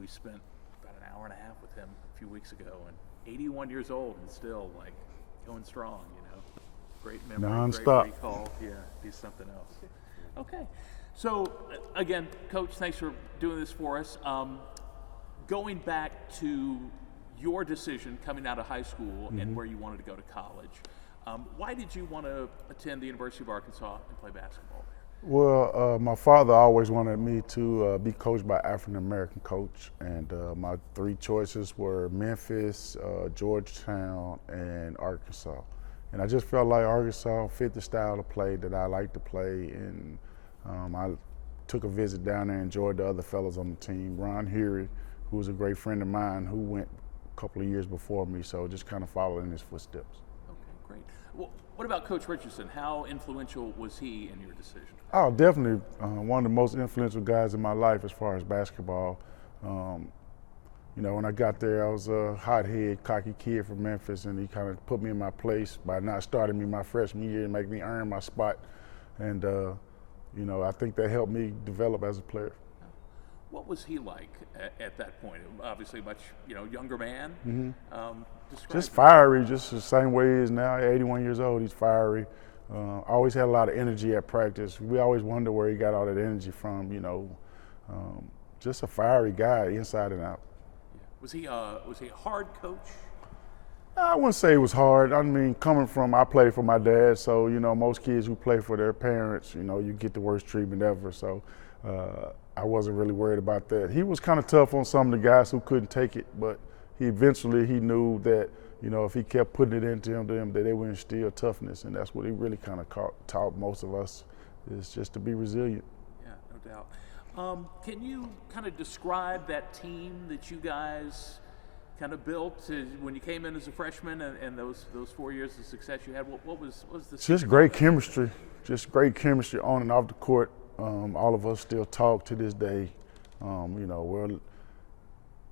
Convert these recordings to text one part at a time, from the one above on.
we spent about an hour and a half with him a few weeks ago, and 81 years old and still like going strong, you know. Great memory, Non-stop. great recall. Yeah, he's something else. Okay. So, again, Coach, thanks for doing this for us. Going back to your decision coming out of high school and where you wanted to go to college, why did you want to attend the University of Arkansas and play basketball there? Well, my father always wanted me to be coached by African-American coach, and my three choices were Memphis, Georgetown, and Arkansas. And I just felt like Arkansas fit the style of play that I like to play, and I took a visit down there and enjoyed the other fellas on the team. Ron Hury, who was a great friend of mine, who went a couple of years before me, so just kind of followed in his footsteps. Okay, great. Well, what about Coach Richardson? How influential was he in your decision? Oh, definitely one of the most influential guys in my life as far as basketball. You know, when I got there, I was a hothead, cocky kid from Memphis, and he kind of put me in my place by not starting me my freshman year and make me earn my spot. And, you know, I think that helped me develop as a player. What was he like at that point? Obviously, much younger man. Just fiery, just the same way he is now. 81 years old, he's fiery. Always had a lot of energy at practice. We always wonder where he got all that energy from. You know, just a fiery guy, inside and out. Was he a hard coach? I wouldn't say it was hard. I mean, I played for my dad, so, you know, most kids who play for their parents, you know, you get the worst treatment ever. So I wasn't really worried about that. He was kind of tough on some of the guys who couldn't take it, but he knew that, you know, if he kept putting it into them, that they would instill toughness, and that's what he really kind of taught most of us, is just to be resilient. Yeah, no doubt. Can you kind of describe that team that you guys kind of built when you came in as a freshman and those 4 years of success you had? What was the just great chemistry, on and off the court. All of us still talk to this day. You know,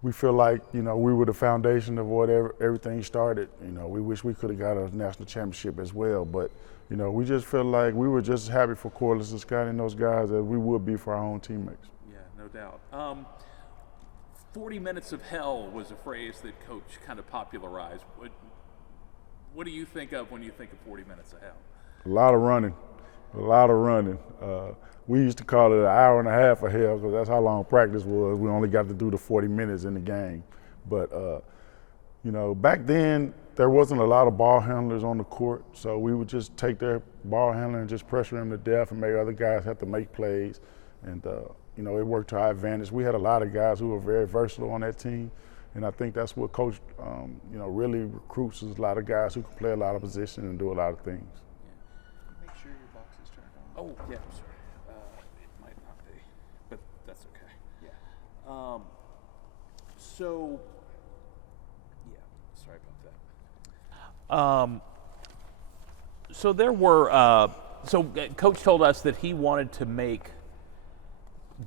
we feel like, you know, we were the foundation of everything started. You know, we wish we could have got a national championship as well, but, you know, we just feel like we were just as happy for Corliss and Scotty and those guys as we would be for our own teammates. Yeah, no doubt. 40 minutes of hell was a phrase that Coach kind of popularized. What do you think of when you think of 40 minutes of hell? A lot of running. We used to call it an hour and a half of hell because that's how long practice was. We only got to do the 40 minutes in the game. But, you know, back then there wasn't a lot of ball handlers on the court, so we would just take their ball handler and just pressure them to death and make other guys have to make plays. And, you know, it worked to our advantage. We had a lot of guys who were very versatile on that team, and I think that's what Coach, you know, really recruits, is a lot of guys who can play a lot of positions and do a lot of things. Yeah. Make sure your box is turned on. Oh, yeah, I'm sorry. It might not be, but that's okay. Yeah. So, yeah, sorry about that. So there were, so Coach told us that he wanted to make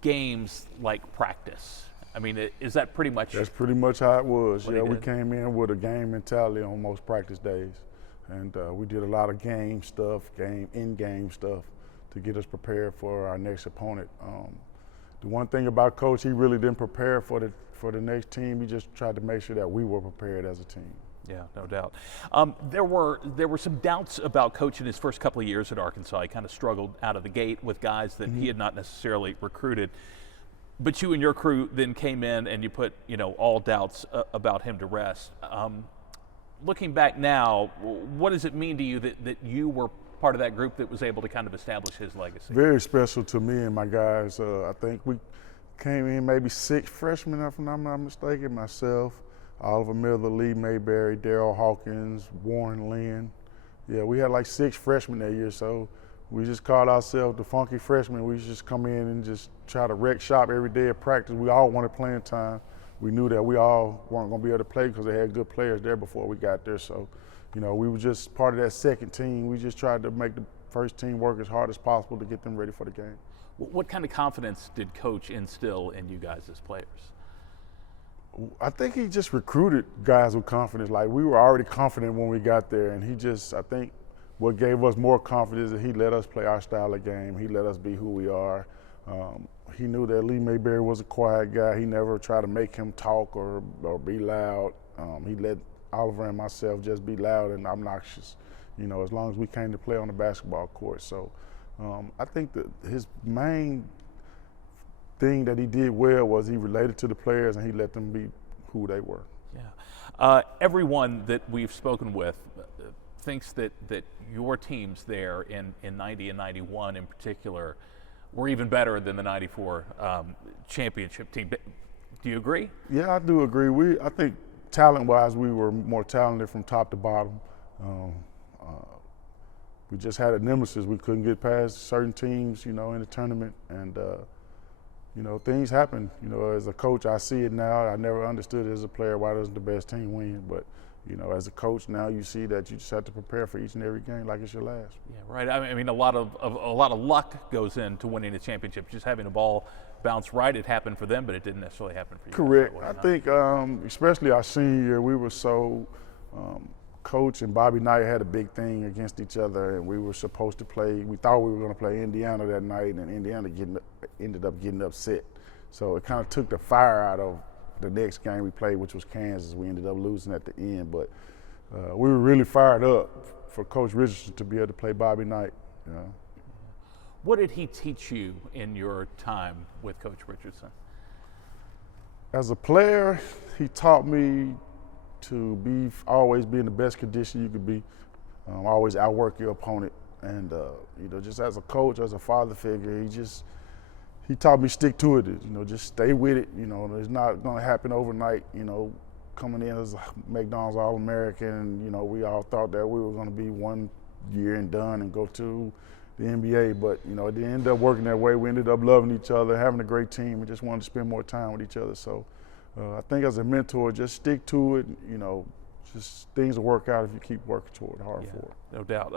games like practice. I mean, is that pretty much? That's pretty much how it was. Yeah, we came in with a game mentality on most practice days, and we did a lot of in-game stuff to get us prepared for our next opponent. The one thing about Coach, he really didn't prepare for the next team. He just tried to make sure that we were prepared as a team. Yeah, no doubt. There were some doubts about Coach in his first couple of years at Arkansas. He kind of struggled out of the gate with guys that he had not necessarily recruited. But you and your crew then came in and you put, you know, all doubts about him to rest. Looking back now, what does it mean to you that you were part of that group that was able to kind of establish his legacy? Very special to me and my guys. I think we came in maybe 6 freshmen, if I'm not mistaken, myself, Oliver Miller, Lee Mayberry, Darryl Hawkins, Warren Lynn. Yeah, we had like 6 freshmen that year, so we just called ourselves the funky freshmen. We just come in and just try to wreck shop every day of practice. We all wanted playing time. We knew that we all weren't going to be able to play because they had good players there before we got there. So, you know, we were just part of that second team. We just tried to make the first team work as hard as possible to get them ready for the game. What kind of confidence did Coach instill in you guys as players? I think he just recruited guys with confidence. Like, we were already confident when we got there, and he just, I think, what gave us more confidence is that he let us play our style of game. He let us be who we are. he knew that Lee Mayberry was a quiet guy. He never tried to make him talk or be loud. He let Oliver and myself just be loud and obnoxious, you know, as long as we came to play on the basketball court. So I think that his main thing that he did well was he related to the players and he let them be who they were. Yeah. Everyone that we've spoken with thinks that your teams there in 90 and 91 in particular were even better than the 94 championship team. Do you agree? Yeah, I do agree. I think talent-wise, we were more talented from top to bottom. We just had a nemesis. We couldn't get past certain teams, you know, in the tournament. And, you know, things happen. You know, as a coach, I see it now. I never understood it as a player, why doesn't the best team win? But, you know, as a coach now, you see that you just have to prepare for each and every game like it's your last. Yeah, right. I mean, a lot of luck goes into winning a championship. Just having the ball bounce right, it happened for them, but it didn't necessarily happen for you. Correct. I think, especially our senior year, we were so. Coach and Bobby Knight had a big thing against each other, and we were supposed to play. We thought we were going to play Indiana that night, and Indiana ended up getting upset. So it kind of took the fire out of the next game we played, which was Kansas. We ended up losing at the end, but we were really fired up for Coach Richardson to be able to play Bobby Knight. You know. What did he teach you in your time with Coach Richardson? As a player, he taught me to always be in the best condition you could be, always outwork your opponent, and you know, just as a coach, as a father figure, he taught me stick to it. You know, just stay with it. You know, it's not going to happen overnight. You know, coming in as a McDonald's All-American, you know, we all thought that we were going to be 1 year and done and go to the NBA, but you know, it didn't end up working that way. We ended up loving each other, having a great team. We just wanted to spend more time with each other. So. I think as a mentor, just stick to it. You know, just things will work out if you keep working toward hard for it. No doubt.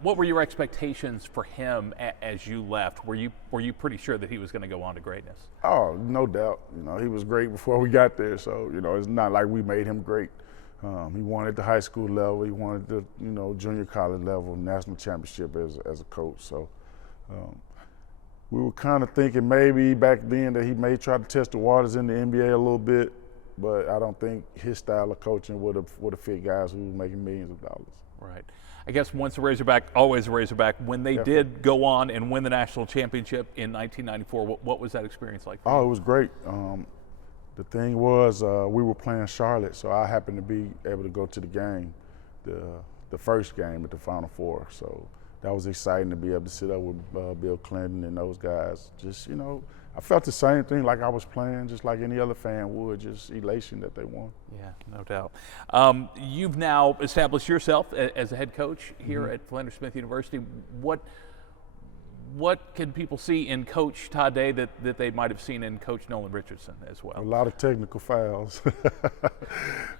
What were your expectations for him as you left? Were you pretty sure that he was going to go on to greatness? Oh, no doubt. You know, he was great before we got there. So you know, it's not like we made him great. He won at the high school level. He won at the junior college level, national championship as a coach. So. We were kind of thinking maybe back then that he may try to test the waters in the NBA a little bit, but I don't think his style of coaching would have fit guys who were making millions of dollars. Right. I guess once a Razorback, always a Razorback. When they did go on and win the national championship in 1994, what was that experience like for you? Oh, it was great. The thing was, we were playing Charlotte, so I happened to be able to go to the game, the first game at the Final Four. So. That was exciting to be able to sit up with Bill Clinton and those guys. Just, you know, I felt the same thing like I was playing, just like any other fan would, just elation that they won. Yeah, no doubt. You've now established yourself as a head coach here at Philander Smith University. What can people see in Coach Todd Day that they might have seen in Coach Nolan Richardson as well? A lot of technical fouls.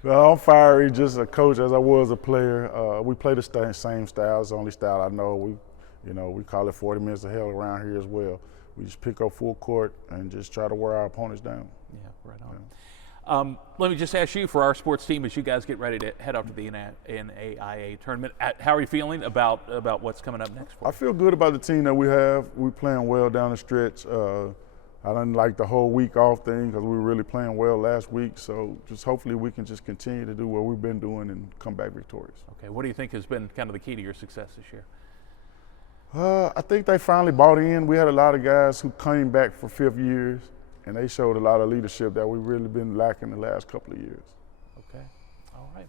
No, I'm fiery, just a coach as I was a player. We play the same style. It's the only style I know. We call it 40 minutes of hell around here as well. We just pick up full court and just try to wear our opponents down. Yeah, right on. Yeah. Let me just ask you, for our sports team, as you guys get ready to head off to the NCAA Tournament, how are you feeling about what's coming up next for you? I feel good about the team that we have. We're playing well down the stretch. I didn't like the whole week off thing because we were really playing well last week. So just hopefully we can just continue to do what we've been doing and come back victorious. Okay, what do you think has been kind of the key to your success this year? I think they finally bought in. We had a lot of guys who came back for fifth years, and they showed a lot of leadership that we've really been lacking the last couple of years. Okay. All right.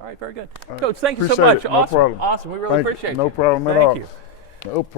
All right, very good. All right. Coach, thank you Appreciate so much. it. Awesome. No problem. Awesome. We really appreciate it. No problem at all. Thank you. No problem.